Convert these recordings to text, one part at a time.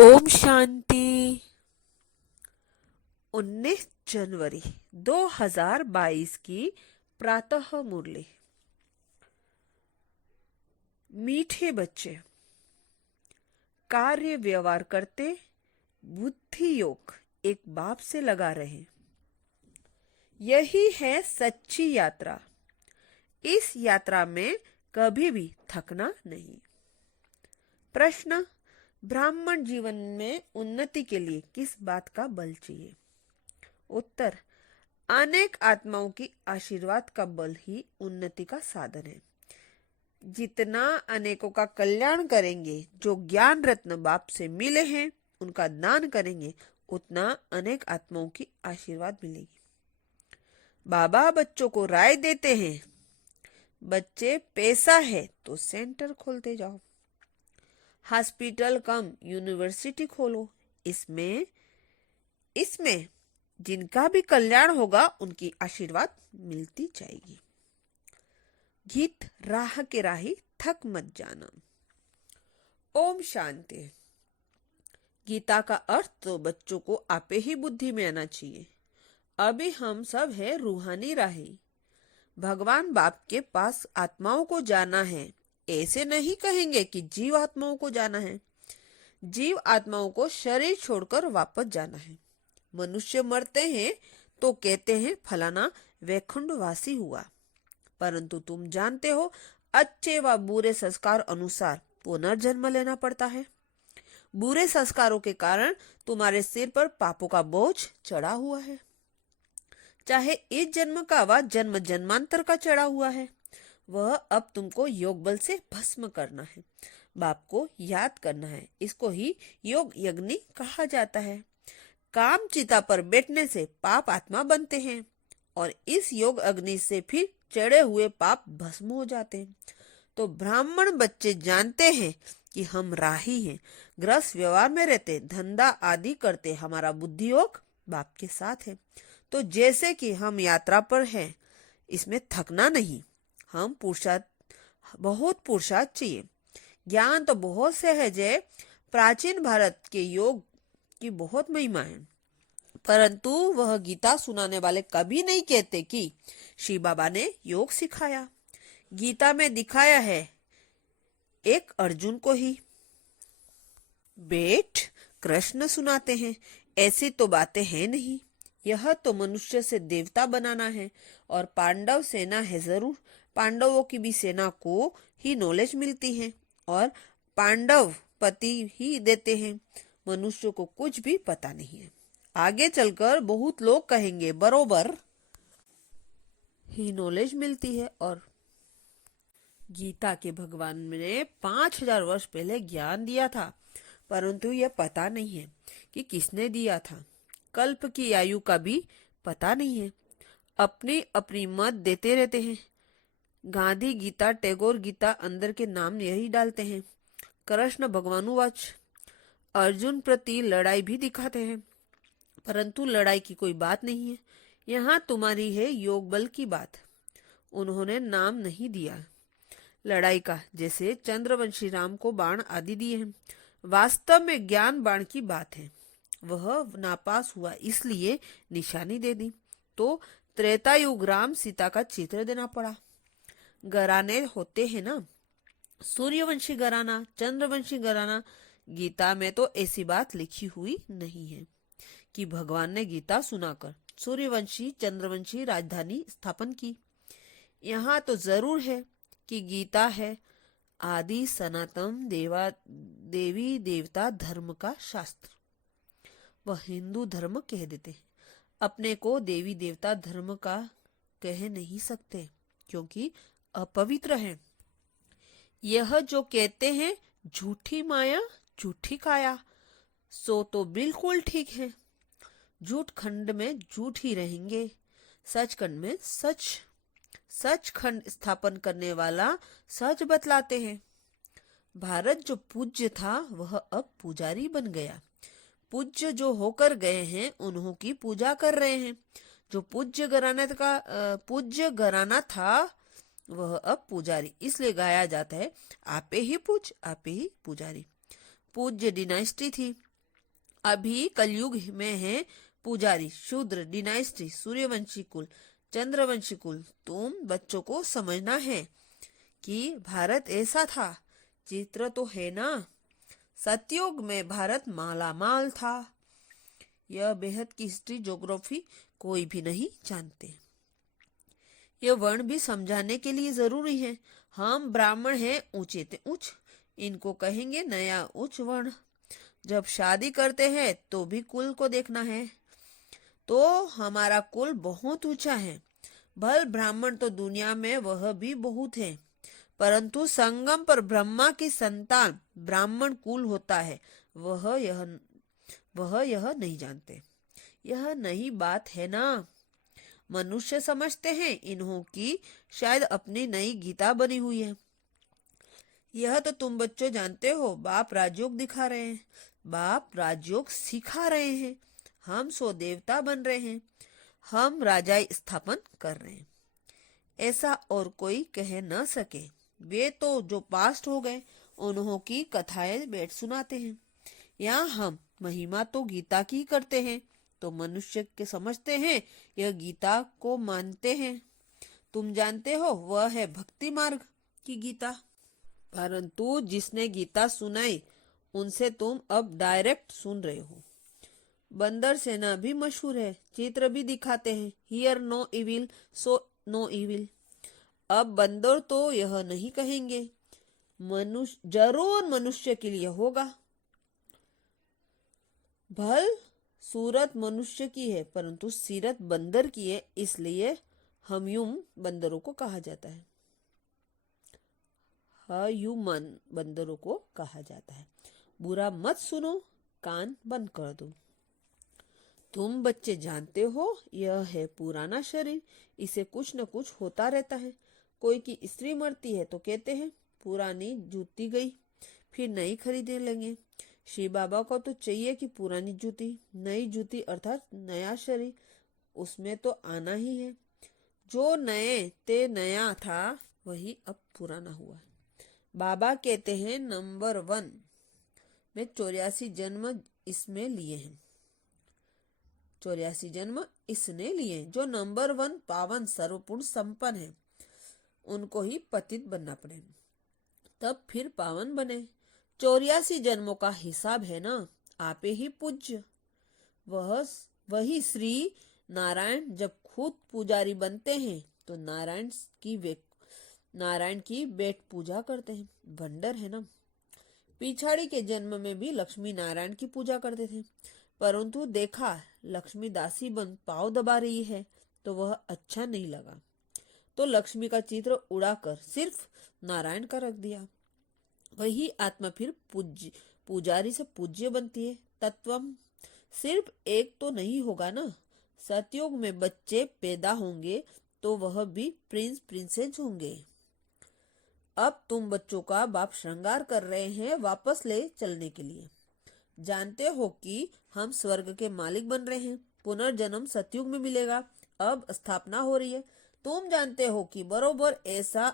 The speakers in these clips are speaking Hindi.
ओम शांति। 19 जनवरी 2022 की प्रातः मुरली। मीठे बच्चे, कार्य व्यवहार करते बुद्धि योग एक बाप से लगा रहे। यही है सच्ची यात्रा। इस यात्रा में कभी भी थकना नहीं। प्रश्न: ब्राह्मण जीवन में उन्नति के लिए किस बात का बल चाहिए? उत्तर: अनेक आत्माओं की आशीर्वाद का बल ही उन्नति का साधन है। जितना अनेकों का कल्याण करेंगे, जो ज्ञान रत्न बाप से मिले हैं उनका दान करेंगे, उतना अनेक आत्माओं की आशीर्वाद मिलेगी। बाबा बच्चों को राय देते हैं, बच्चे पैसा है तो सेंटर खोलते जाओ, हॉस्पिटल कम यूनिवर्सिटी खोलो। इसमें जिनका भी कल्याण होगा उनकी आशीर्वाद मिलती जाएगी। गीत राह के राही थक मत जाना। ओम शांति। गीता का अर्थ तो बच्चों को आपे ही बुद्धि में आना चाहिए। अभी हम सब है रूहानी राही। भगवान बाप के पास आत्माओं को जाना है। ऐसे नहीं कहेंगे कि जीव आत्माओं को जाना है। जीव आत्माओं को शरीर छोड़कर वापस जाना है। मनुष्य मरते हैं तो कहते हैं फलाना वैकुंठवासी हुआ, परंतु तुम जानते हो अच्छे व बुरे संस्कार अनुसार पुनर्जन्म लेना पड़ता है। बुरे संस्कारों के कारण तुम्हारे सिर पर पापों का बोझ चढ़ा हुआ है, चाहे इस जन्म का व जन्म जन्मांतर का चढ़ा हुआ है। वह अब तुमको योग बल से भस्म करना है। बाप को याद करना है। इसको ही योग यज्ञ कहा जाता है। काम चिता पर बैठने से पाप आत्मा बनते हैं और इस योग अग्नि से फिर चढ़े हुए पाप भस्म हो जाते हैं। तो ब्राह्मण बच्चे जानते हैं कि हम राही हैं, गृहस्थ व्यवहार में रहते, धंधा आदि करते, हमारा बुद्धि योग बाप के साथ है। तो जैसे कि हम यात्रा पर हैं, इसमें थकना नहीं। हम बहुत पुरुषार्थ चाहिए। ज्ञान तो बहुत सहज है। प्राचीन भारत के योग की बहुत महिमा है, परंतु वह गीता सुनाने वाले कभी नहीं कहते कि श्री बाबा ने योग सिखाया। गीता में दिखाया है एक अर्जुन को ही। बैठ कृष्ण सुनाते हैं, ऐसी तो बातें हैं नहीं। यह तो मनुष्य से देवता बनाना है और पांडव सेना है जरूर। पांडवों की भी सेना को ही नॉलेज मिलती है और पांडव पति ही देते हैं। मनुष्य को कुछ भी पता नहीं है। आगे चलकर बहुत लोग कहेंगे बरोबर ही नॉलेज मिलती है। और गीता के भगवान ने 5000 वर्ष पहले ज्ञान दिया था, परंतु यह पता नहीं है कि किसने दिया था। कल्प की आयु का भी पता नहीं है। अपनी अपनी मत देते रहते हैं। गांधी गीता, टैगोर गीता, अंदर के नाम यही डालते हैं। कृष्ण भगवानुवाच। अर्जुन प्रति लड़ाई भी दिखाते हैं, परंतु लड़ाई की कोई बात नहीं है। यहाँ तुम्हारी है योग बल की बात। उन्होंने नाम नहीं दिया लड़ाई का, जैसे चंद्रवंशी राम को बाण आदि दिए हैं। वास्तव में ज्ञान बाण की बात है। वह नापास हुआ इसलिए निशानी दे दी, तो त्रेता युग राम सीता का चित्र देना पड़ा। घराने होते हैं ना, सूर्यवंशी घराना, चंद्रवंशी घराना। गीता में तो ऐसी बात लिखी हुई नहीं है कि भगवान ने गीता सुनाकर सूर्यवंशी चंद्रवंशी राजधानी स्थापन की। यहाँ तो जरूर है कि गीता है आदि सनातन देवी देवता धर्म का शास्त्र। वह हिंदू धर्म कह देते हैं। अपने को देवी देवता धर्म का कह नहीं सकते, क्योंकि अपवित्र है। यह जो कहते हैं झूठी माया झूठी काया, सो तो बिल्कुल ठीक है। झूठ खंड में झूठ ही रहेंगे, सचखंड में सच। सचखंड स्थापन करने वाला सच बतलाते हैं। भारत जो पूज्य था वह अब पुजारी बन गया। पूज्य जो होकर गए हैं उन्हों की पूजा कर रहे हैं। जो पूज्य घराना था वह अब पुजारी। इसलिए गाया जाता है आपे ही पूज आपे ही पुजारी। पूज्य डिनाइस्टी थी, अभी कलयुग में है पुजारी, शूद्र, डिनाइस्टी, सूर्यवंशी कुल, चंद्रवंशी कुल। तुम बच्चों को समझना है कि भारत ऐसा था। चित्र तो है ना। सतयुग में भारत माला माल था। यह बेहद की हिस्ट्री ज्योग्राफी कोई भी नहीं जानते। यह वर्ण भी समझाने के लिए जरूरी है। हम ब्राह्मण हैं, ऊंचे ते ऊंच, इनको कहेंगे नया उच्च वर्ण। जब शादी करते हैं तो भी कुल को देखना है। तो हमारा कुल बहुत ऊंचा है। भल ब्राह्मण तो दुनिया में वह भी बहुत है, परंतु संगम पर ब्रह्मा की संतान ब्राह्मण कुल होता है, वह यह नहीं जानते। यह नई बात है ना। मनुष्य समझते हैं इन्हों की शायद अपनी नई गीता बनी हुई है। यह तो तुम बच्चों जानते हो, बाप राजयोग दिखा रहे हैं, बाप राजयोग सिखा रहे हैं। हम सो देवता बन रहे हैं, हम राजाई स्थापन कर रहे हैं। ऐसा और कोई कह न सके। वे तो जो पास्ट हो गए उन्हों की कथाएं बैठ सुनाते हैं। यहाँ हम महिमा तो गीता की करते हैं, तो मनुष्य के समझते हैं यह गीता को मानते हैं। तुम जानते हो वह है भक्ति मार्ग की गीता। परंतु जिसने गीता सुनाई उनसे तुम अब डायरेक्ट सुन रहे हो। बंदर सेना भी मशहूर है, चित्र भी दिखाते हैं, hear no evil so no evil. अब बंदर तो यह नहीं कहेंगे, मनुष्य जरूर मनुष्य के लिए होगा। भल सूरत मनुष्य की है परंतु सीरत बंदर की है, इसलिए ह्यूमन बंदरों को कहा जाता है। ह्यूमन बंदरों को कहा जाता है। बुरा मत सुनो, कान बंद कर दो। तुम बच्चे जानते हो यह है पुराना शरीर, इसे कुछ न कुछ होता रहता है। कोई की स्त्री मरती है तो कहते हैं पुरानी जूती गई, फिर नई खरीदने लेंगे। शिव बाबा को तो चाहिए कि पुरानी जूती, नई जूती अर्थात नया शरीर, उसमें तो आना ही है। जो नए ते नया था वही अब पुराना हुआ है। बाबा कहते हैं नंबर 1 में 84 जन्म इसमें लिए हैं, 84 जन्म इसने लिए। जो नंबर 1 पावन सर्वपूर्ण संपन्न है उनको ही पतित बनना पड़े, तब फिर पावन बने। 84 जन्मों का हिसाब है ना, आपे ही पूज्य। वही श्री नारायण जब खुद पुजारी बनते हैं तो नारायण की बेट पूजा करते हैं। भंडर है ना। पिछाड़ी के जन्म में भी लक्ष्मी नारायण की पूजा करते थे, परंतु देखा लक्ष्मी दासी बन पाँव दबा रही है तो वह अच्छा नहीं लगा, तो लक्ष्मी का चित्र उड़ाकर सिर्फ नारायण का रख दिया। वही आत्मा फिर पुजारी से पूज्य बनती है। तत्वम सिर्फ एक तो नहीं होगा ना। सतयुग में बच्चे पैदा होंगे तो वह भी प्रिंस प्रिंसेस होंगे। अब तुम बच्चों का बाप श्रृंगार कर रहे हैं वापस ले चलने के लिए। जानते हो कि हम स्वर्ग के मालिक बन रहे हैं, पुनर्जन्म सतयुग में मिलेगा, अब स्थापना हो रही है। तुम जानते हो कि बरोबर ऐसा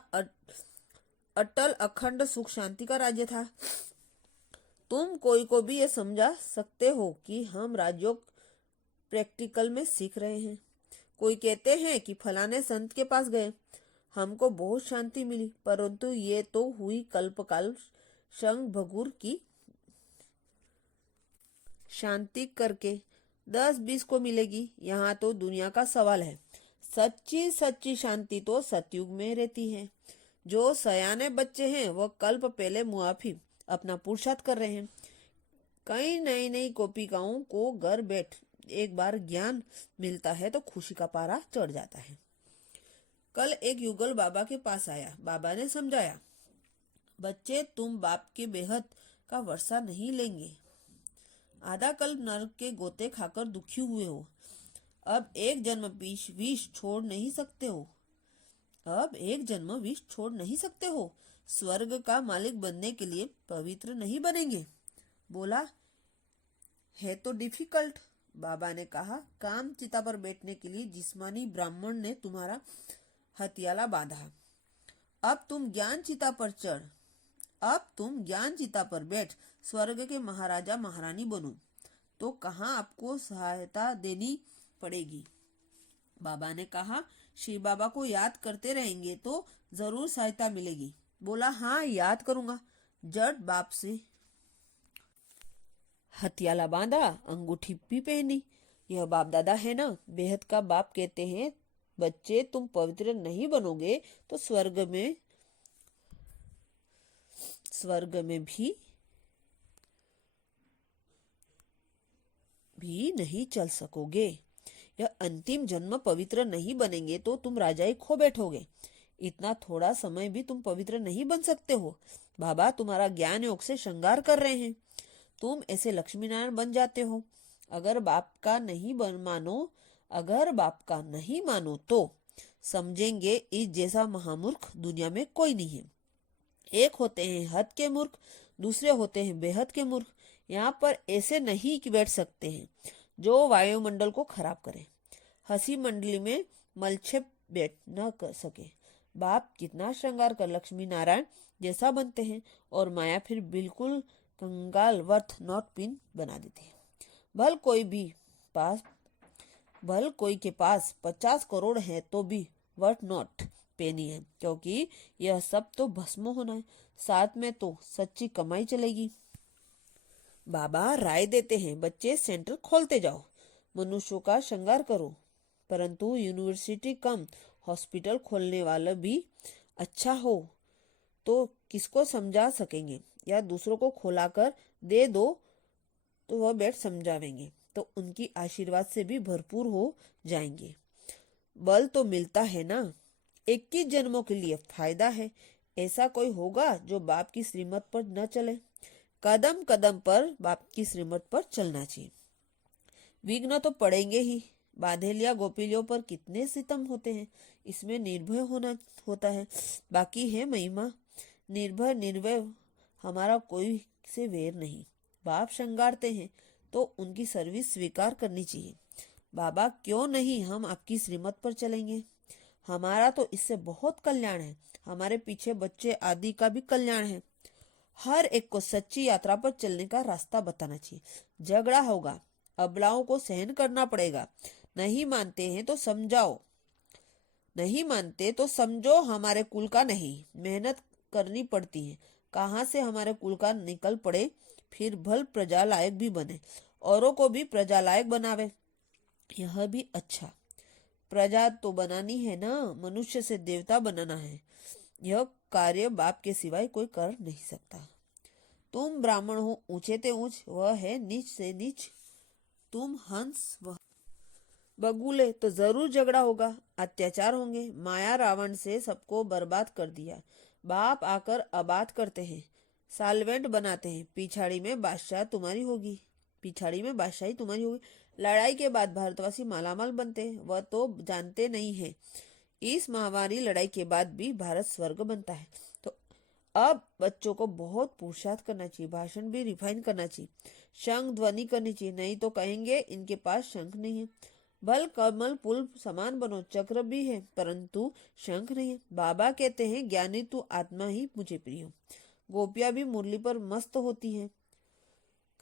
अटल अखंड सुख शांति का राज्य था। तुम कोई को भी ये समझा सकते हो कि हम राजयोग प्रैक्टिकल में सीख रहे हैं। कोई कहते हैं कि फलाने संत के पास गए, हमको बहुत शांति मिली, परंतु ये तो हुई कल्पकाल शंख भगुर की शांति करके 10-20 को मिलेगी। यहाँ तो दुनिया का सवाल है। सच्ची सच्ची शांति तो सतयुग में रहती है। जो सयाने बच्चे हैं वह कल्प पहले मुआफी अपना पुरुषार्थ कर रहे हैं। कई नई नई गोपिकाओं को घर बैठ एक बार ज्ञान मिलता है तो खुशी का पारा चढ़ जाता है। कल एक युगल बाबा के पास आया। बाबा ने समझाया, बच्चे तुम बाप के बेहद का वर्षा नहीं लेंगे। आधा कल्प नरक के गोते खाकर दुखी हुए हो, अब एक जन्म विष छोड़ नहीं सकते हो। स्वर्ग का मालिक बनने के लिए पवित्र नहीं बनेंगे। बोला, है तो डिफिकल्ट। बाबा ने कहा, काम चिता पर बैठने के लिए जिस्मानी ब्राह्मण ने तुम्हारा हथियाला बांधा। अब तुम ज्ञान चिता पर बैठ स्वर्ग के महाराजा महारानी बनो। तो कहाँ आपको सहायता देनी पड़ेगी। बाबा ने कहा, शिव बाबा को याद करते रहेंगे तो जरूर सहायता मिलेगी। बोला, हाँ याद करूंगा। जट बाप से हथियाला बांधा, अंगूठी भी पहनी। यह बाप दादा है ना। बेहद का बाप कहते हैं, बच्चे तुम पवित्र नहीं बनोगे तो स्वर्ग में भी नहीं चल सकोगे। यह अंतिम जन्म पवित्र नहीं बनेंगे तो तुम राजाई खो बैठोगे। इतना थोड़ा समय भी तुम पवित्र नहीं बन सकते हो। बाबा तुम्हारा ज्ञान योग से श्रृंगार कर रहे हैं। तुम ऐसे लक्ष्मी नारायण बन जाते हो। अगर बाप का नहीं मानो तो समझेंगे इस जैसा महामूर्ख दुनिया में कोई नहीं है। एक होते हैं हद के मूर्ख, दूसरे होते हैं बेहद के मूर्ख। यहाँ पर ऐसे नहीं कि बैठ सकते हैं जो वायुमंडल को खराब करे, हंसी मंडली में मलछेप बैठ न कर सके। बाप कितना श्रृंगार कर लक्ष्मी नारायण जैसा बनते हैं और माया फिर बिल्कुल कंगाल वर्थ नॉट पिन बना देते हैं। भल कोई के पास 50 करोड़ है तो भी वर्थ नॉट पेनी है, क्योंकि यह सब तो भस्म होना है। साथ में तो सच्ची कमाई चलेगी। बाबा राय देते हैं, बच्चे सेंटर खोलते जाओ, मनुष्यों का श्रृंगार करो, परंतु यूनिवर्सिटी कम हॉस्पिटल खोलने वाला भी अच्छा हो तो किसको समझा सकेंगे, या दूसरों को खोलाकर दे दो तो वह बैठ समझावेंगे, तो उनकी आशीर्वाद से भी भरपूर हो जाएंगे। बल तो मिलता है ना। 21 जन्मों के लिए फायदा है। ऐसा कोई होगा जो बाप की श्रीमत पर न चले। कदम कदम पर बाप की श्रीमत पर चलना चाहिए। विघ्न तो पड़ेंगे ही। बाधेलिया गोपिलियों पर कितने सितम होते हैं, इसमें निर्भय होना होता है। बाकी है महिमा। निर्भय हमारा कोई से वेर नहीं। बाप श्रृंगारते हैं तो उनकी सर्विस स्वीकार करनी चाहिए। बाबा क्यों नहीं, हम आपकी श्रीमत पर चलेंगे। हमारा तो इससे बहुत कल्याण है। हमारे पीछे बच्चे आदि का भी कल्याण है। हर एक को सच्ची यात्रा पर चलने का रास्ता बताना चाहिए। झगड़ा होगा, अबलाओं को सहन करना पड़ेगा। नहीं मानते हैं तो समझाओ, नहीं मानते तो समझो हमारे कुल का नहीं। मेहनत करनी पड़ती है। कहाँ से हमारे कुल का निकल पड़े, फिर भल प्रजा लायक भी बने, औरों को भी प्रजा लायक बनावे, यह भी अच्छा। प्रजा तो बनानी है ना, मनुष्य से देवता बनाना है। यह कार्य बाप के सिवाय कोई कर नहीं सकता। तुम ब्राह्मण हो ऊंचे ते ऊंच, वह है नीच से नीच। तुम हंस वह बगुले, तो जरूर झगड़ा होगा, अत्याचार होंगे। माया रावण से सबको बर्बाद कर दिया। बाप आकर आबाद करते हैं, साल्वेंट बनाते हैं। पिछाड़ी में बादशाही तुम्हारी होगी। लड़ाई के बाद भारतवासी मालामाल बनते हैं, वह तो जानते नहीं है। इस महामारी लड़ाई के बाद भी भारत स्वर्ग बनता है। तो अब बच्चों को बहुत पुरुषार्थ करना चाहिए, भाषण भी रिफाइन करना चाहिए, शंख ध्वनि करनी चाहिए, नहीं तो कहेंगे इनके पास शंख नहीं है। भल कमल पुल समान बनो, चक्र भी है परंतु शंख नहीं है। बाबा कहते हैं, ज्ञानी तू आत्मा ही मुझे प्रिय हो। गोपियां भी मुरली पर मस्त होती हैं।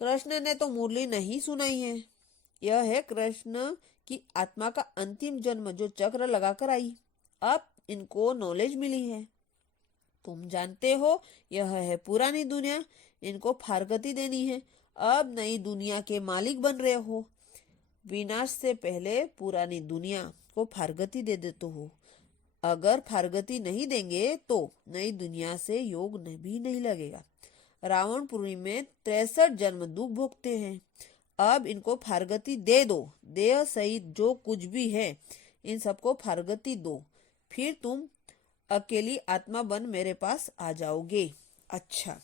कृष्ण ने तो मुरली नहीं सुनाई है। यह है कृष्ण की आत्मा का अंतिम जन्म जो चक्र लगाकर आई। अब इनको नॉलेज मिली है। तुम जानते हो यह है पुरानी दुनिया, इनको फारगती देनी है। अब नई दुनिया के मालिक बन रहे हो। विनाश से पहले पुरानी दुनिया को फारगती दे देते हो। अगर फारगती नहीं देंगे तो नई दुनिया से योग भी नहीं लगेगा। रावणपुरी में 63 जन्म दुख भोगते हैं। अब इनको फारगती दे दो। देह सहित जो कुछ भी है इन सबको फारगती दो, फिर तुम अकेली आत्मा बन मेरे पास आ जाओगे। अच्छा,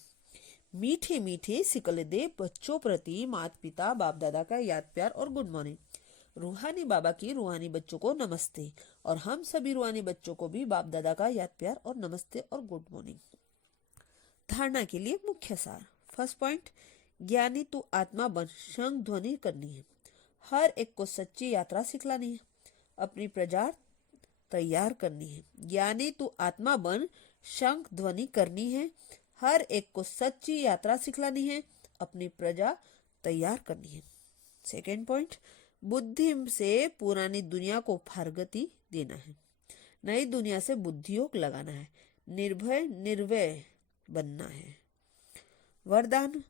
मीठे मीठे सिकलदे बच्चों प्रति माता पिता बाप दादा का याद प्यार और गुड मॉर्निंग। रूहानी बाबा की रूहानी बच्चों को नमस्ते, और हम सभी रूहानी बच्चों को भी बाप दादा का याद प्यार और नमस्ते और गुड मॉर्निंग। धारणा के लिए मुख्य सार। फर्स्ट पॉइंट, ज्ञानी तू आत्मा बन शंख ध्वनि करनी है। हर एक को सच्ची यात्रा सिखलानी है, अपनी प्रजा तैयार करनी है। ज्ञानी तू आत्मा बन शंख ध्वनि करनी है। हर एक को सच्ची यात्रा सिखलानी है, अपनी प्रजा तैयार करनी है। सेकेंड पॉइंट, बुद्धि से पुरानी दुनिया को फारगती देना है, नई दुनिया से बुद्धियोग लगाना है, निर्भय निर्वय बनना है। वरदान,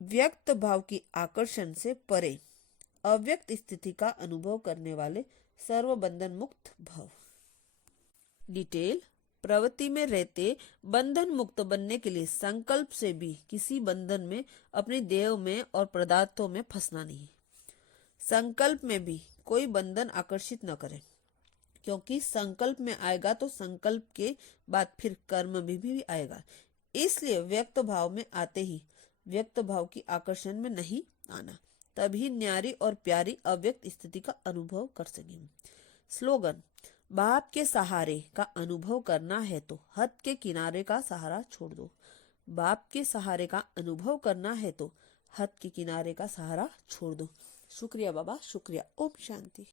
व्यक्त भाव की आकर्षण से परे अव्यक्त स्थिति का अनुभव करने वाले सर्वबंधन मुक्त भव। डिटेल, प्रवृत्ति में रहते बंधन मुक्त बनने के लिए संकल्प से भी किसी बंधन में, अपनी देह में और पदार्थों में फंसना नहीं। संकल्प में भी कोई बंधन आकर्षित न करें, क्योंकि संकल्प में आएगा तो संकल्प के बाद फिर कर्म भी आएगा। इसलिए व्यक्त भाव में आते ही व्यक्त भाव की आकर्षण में नहीं आना, तभी न्यारी और प्यारी अव्यक्त स्थिति का अनुभव कर सकेंगे। स्लोगन, बाप के सहारे का अनुभव करना है तो हद के किनारे का सहारा छोड़ दो। बाप के सहारे का अनुभव करना है तो हद के किनारे का सहारा छोड़ दो। शुक्रिया बाबा, शुक्रिया। ओम शांति।